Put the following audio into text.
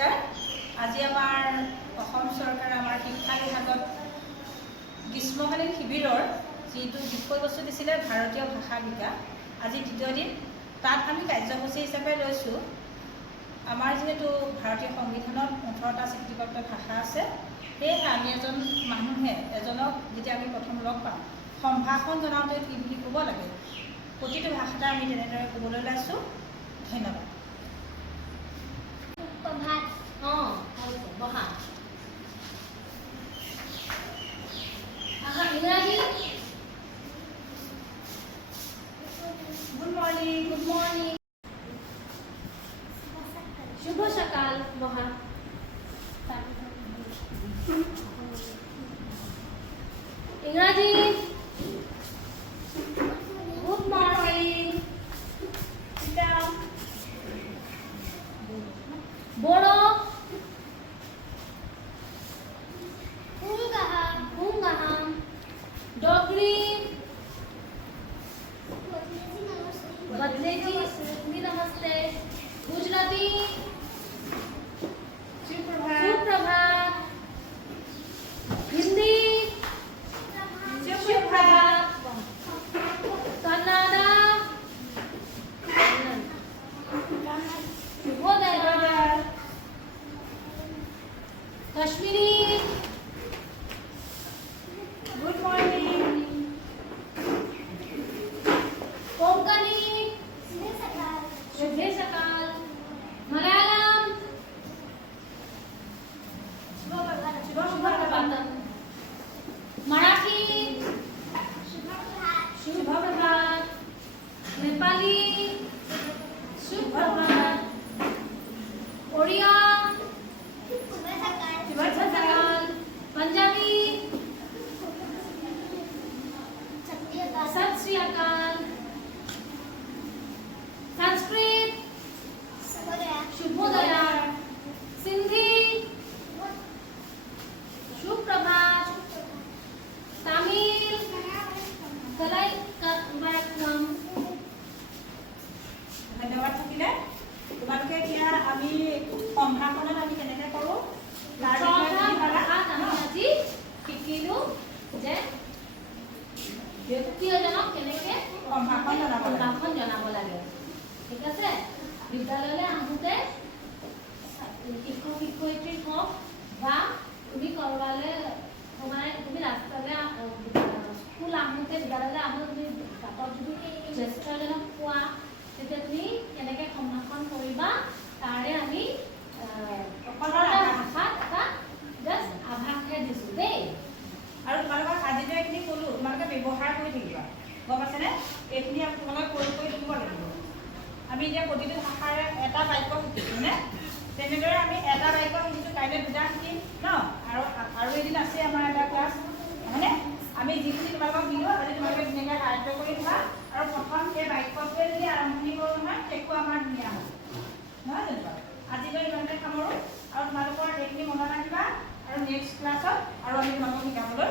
নমস্কাৰ। আজি আমাৰ অসম চৰকাৰে আমাৰ শিক্ষা বিভাগত গ্ৰীষ্মকালীন শিবিৰৰ যিটো বিষয়বস্তু দিছিলে ভাৰতীয় ভাষা বিকাশ, আজি দ্বিতীয় দিন। তাত আমি কাৰ্যসূচী হিচাপে লৈছোঁ আমাৰ যিহেতু ভাৰতীয় সংবিধানত 18টা স্বীকৃতিপ্ৰাপ্ত ভাষা আছে, সেয়েহে আমি এজন মানুহে এজনক যেতিয়া আমি প্ৰথম লগ পাওঁ সম্ভাষণ জনাওঁতে কি বুলি ক'ব লাগে, প্ৰতিটো ভাষাতে আমি তেনেদৰে ক'বলৈ ওলাইছোঁ। ধন্যবাদ। Good morning. Good morning. শুভ সকাল মহা। ইংৰাজী গুড মর্নিং। বড়ো হুঙ্গাহাম। डोगरी बदलेजी नमस्ते। गुजराती सुप्रभात। हिंदी सुप्रभात। कन्नड़ा शुभोदय। Kashmiri good morning. कोंकणी शुभ सकाल। मलयालम शुभ प्रभातम। मराठी शुभ प्रभात। नेपाली शुभ प्रभात। ओडिया शुभ सकाल। पंजाबी सत श्री अकाल। संस्कृत शुभोदय। सिंधी शुभ प्रभात। तमिल कलाइकम। ধন্যবাদ থাকিলে। তোমালোকে এতিয়া আমি সম্ভাষণত আমি কেনেকৈ কৰোঁ তাৰ আজি শিকিলো যে ব্যক্তি এজনক কেনেকৈ সম্ভাষণ জনাব লাগে। ঠিক আছে, বিদ্যালয়লৈ আহোঁতে শিক্ষক শিক্ষয়িত্ৰী হওক বা তুমি ক'ৰবালৈ সোমাই তুমি ৰাস্তালৈ স্কুল আহোঁতে বিদ্যালয়লৈ আহোঁতে তুমি বাটত যদি জ্যেষ্ঠ এজনক পোৱা তেতিয়া তুমি কেনেকৈ সম্ভাষণ কৰিবা তাৰে আমি ভাষাত এটা জাষ্ট আভাসহে দিছোঁ দেই। আৰু তোমালোকক আজি যে এইখিনি ক'লোঁ তোমালোকে ব্যৱহাৰ কৰি থাকিবা, গম পাইছেনে? এইখিনি তোমালোকে কৰি থাকিব লাগিব। আমি এতিয়া প্ৰতিটো ভাষাৰে এটা বাক্য শিকিছোঁ নে? তেনেদৰে আমি এটা বাক্য শিকিছোঁ, কাইলৈ দুটা শিকিম ন? আৰু এদিন আছে আমাৰ এটা ক্লাছ, হয়নে? আমি যিখিনি তোমালোকক দিলোঁ আজি তোমালোকে ধুনীয়াকৈ আয়ত্ব কৰি থোৱা, আৰু প্ৰথম সেই বাক্যটোৱে যদি আৰম্ভণি কৰোঁ নহয় সেইটো আমাৰ ধুনীয়া হ'ব, নহয় জানো বাৰু? আজিলৈ ইমানতে সামৰোঁ, আৰু তোমালোকৰ এইখিনি মনত ৰাখিবা, আৰু নেক্সট ক্লাছত আৰু আমি তোমালোকক শিকাবলৈ